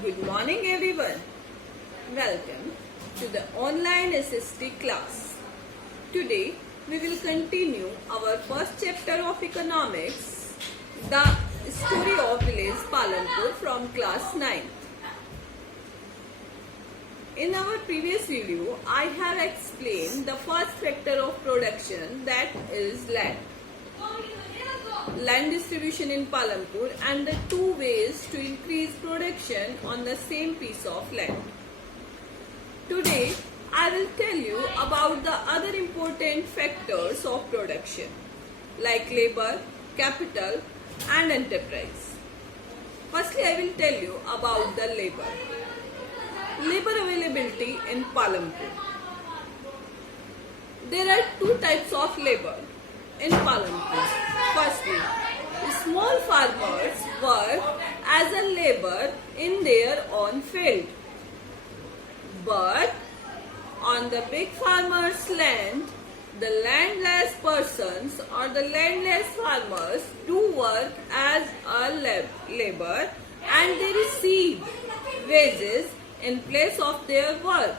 Good morning everyone. Welcome to the online SST class. Today we will continue our first chapter of economics, the story of village Palampur from class 9th. In our previous video, I have explained the first factor of production, that is land. Land distribution in Palampur and the two ways to increase production on the same piece of land. Today, I will tell you about the other important factors of production like labor, capital and enterprise. Firstly, I will tell you about the labor. Labor availability in Palampur. There are two types of labor in Palampur. Firstly, small farmers work as a labor in their own field. But on the big farmers' land, the landless persons or the landless farmers do work as a labor and they receive wages in place of their work.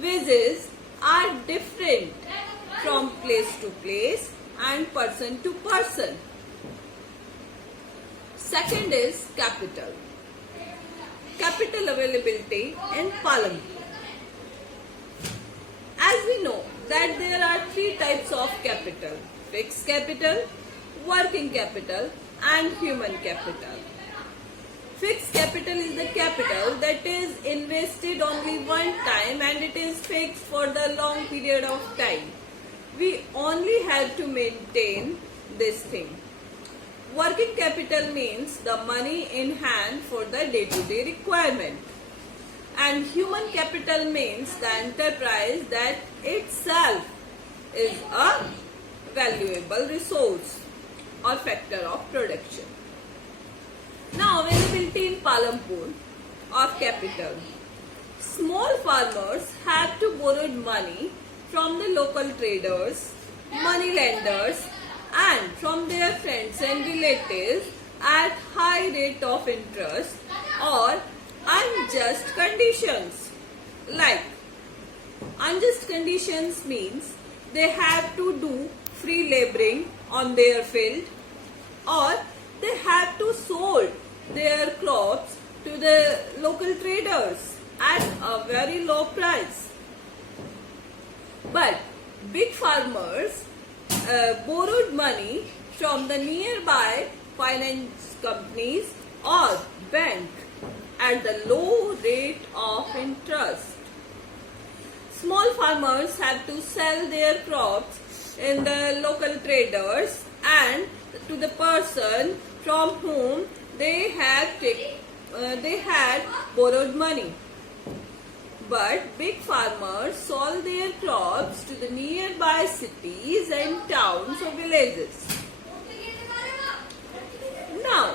Wages are different from place to place and person to person. Second is capital. Capital availability in Palampur. As we know that there are three types of capital: fixed capital, working capital and human capital. Fixed capital is the capital that is invested only one time and it is fixed for the long period of time. We only have to maintain this thing. Working capital means the money in hand for the day-to-day requirement. And human capital means the enterprise that itself is a valuable resource or factor of production. Now, availability in Palampur of capital. Small farmers have to borrow money from the local traders, money lenders and from their friends and relatives at high rate of interest or unjust conditions. Like, unjust conditions means they have to do free laboring on their field or they have to sold their crops to the local traders at a very low price. But big farmers borrowed money from the nearby finance companies or bank at the low rate of interest. Small farmers have to sell their crops in the local traders and to the person from whom they had borrowed money. But big farmers sold their crops to the nearby cities and towns or villages. Now,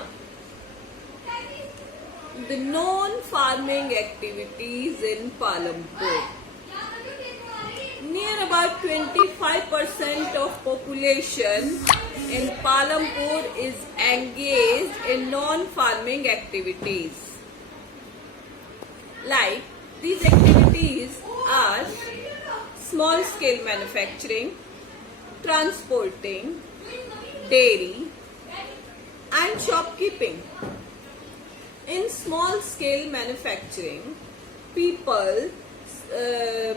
the non-farming activities in Palampur. Near about 25% of population in Palampur is engaged in non-farming activities. Like, these activities are small scale manufacturing, transporting, dairy and shopkeeping. In small scale manufacturing, people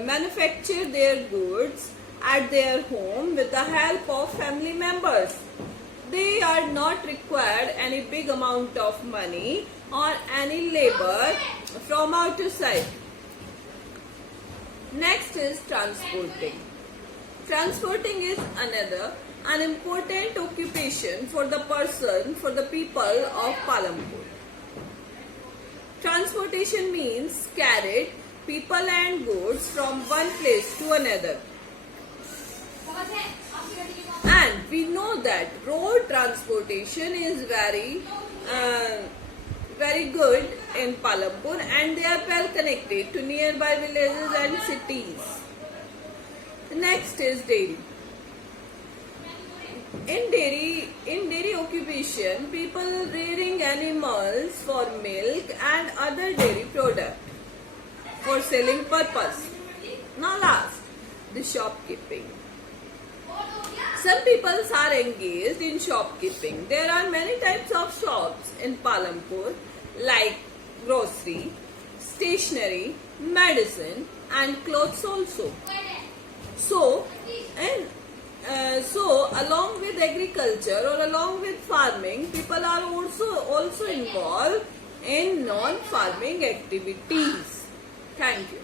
manufacture their goods at their home with the help of family members. They are not required any big amount of money or any labor from outside. Next is transporting. Transporting is an important occupation for the people of Palampur. Transportation means carried people and goods from one place to another. And we know that road transportation is very good in Palampur and they are well connected to nearby villages and cities. Next is dairy. In dairy occupation, people rearing animals for milk and other dairy product for selling purpose. Now last, the shopkeeping. Some people are engaged in shopkeeping. There are many types of shops in Palampur like grocery, stationery, medicine and clothes also. So, along with agriculture or along with farming, people are also involved in non-farming activities. Thank you.